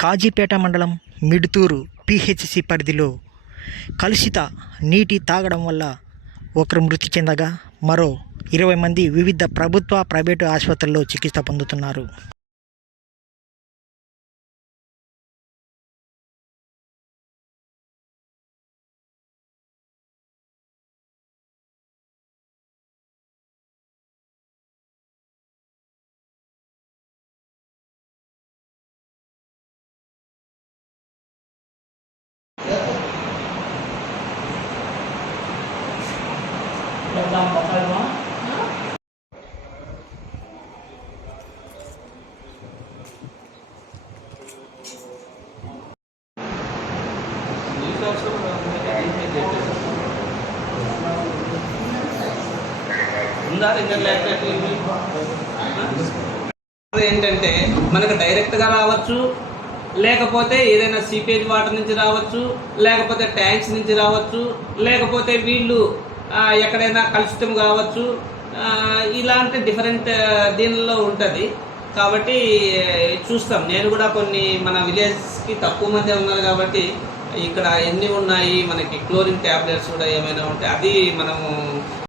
కాజీపేట మండలం మిడుతూరు పిహెచ్సి పరిధిలో కలుషిత నీటి తాగడం వల్ల ఒకరు మృతి చెందగా మరో ఇరవై మంది వివిధ ప్రభుత్వ ప్రైవేటు ఆసుపత్రుల్లో చికిత్స పొందుతున్నారు. ఉందా రిజన్ లేకపోతే ఏంటంటే మనకు డైరెక్ట్గా రావచ్చు లేకపోతే ఏదైనా సీపేజ్ వాటర్ నుంచి రావచ్చు లేకపోతే ట్యాంక్స్ నుంచి రావచ్చు లేకపోతే వీళ్ళు ఎక్కడైనా కలుషితం కావచ్చు. ఇలాంటి డిఫరెంట్ దీనిలో ఉంటుంది. కాబట్టి చూస్తాం. నేను కూడా కొన్ని మన విలేజ్కి తక్కువ మంది ఉన్నారు కాబట్టి ఇక్కడ ఎన్ని ఉన్నాయి? మనకి క్లోరిన్ ట్యాబ్లెట్స్ కూడా ఏమైనా ఉంటే అది మనము